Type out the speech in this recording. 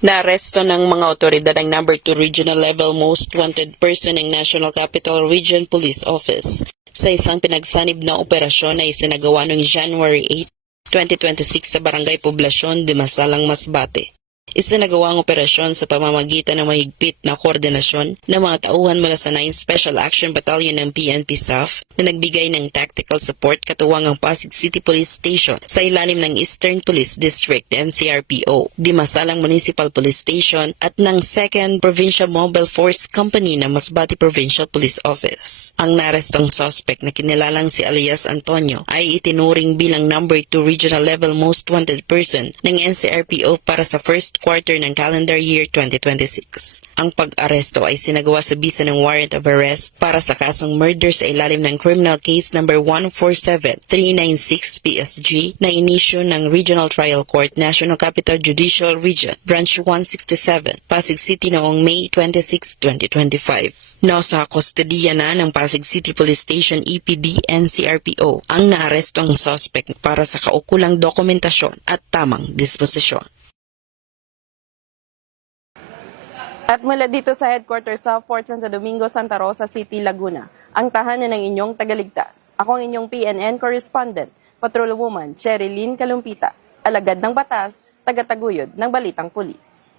Naaresto ng mga otoridad ang number 2 regional level most wanted person ng National Capital Region Police Office sa isang pinagsanib na operasyon na isinagawa noong January 8, 2026 sa Barangay Poblasyon, Dimasalang, Masbate. Isinagawa ang operasyon sa pamamagitan ng mahigpit na koordinasyon ng mga tauhan mula sa 9 Special Action Battalion ng PNP SAF na nagbigay ng tactical support katuwang ang Pasig City Police Station sa ilalim ng Eastern Police District NCRPO, Dimasalang Municipal Police Station at ng 2nd Provincial Mobile Force Company ng Masbate Provincial Police Office. Ang narestong suspect na kinilalang si alias Antonio ay itinuring bilang number 2 regional level most wanted person ng NCRPO para sa first quarter ng calendar year 2026. Ang pag-aresto ay sinagawa sa bisa ng warrant of arrest para sa kasong murder sa ilalim ng criminal case number 147396 PSG na inisyu ng Regional Trial Court, National Capital Judicial Region, Branch 167, Pasig City noong May 26, 2025. Nasa kustodiya na ng Pasig City Police Station EPD NCRPO ang naarestong suspect para sa kaukulang dokumentasyon at tamang disposisyon. At mula dito sa headquarters sa Fort Santo Domingo, Santa Rosa City, Laguna, ang tahanan ng inyong tagaligtas. Ako ang inyong PNN correspondent, Patrolwoman Cherilyn Kalumpita, alagad ng batas, tagataguyod ng Balitang Pulis.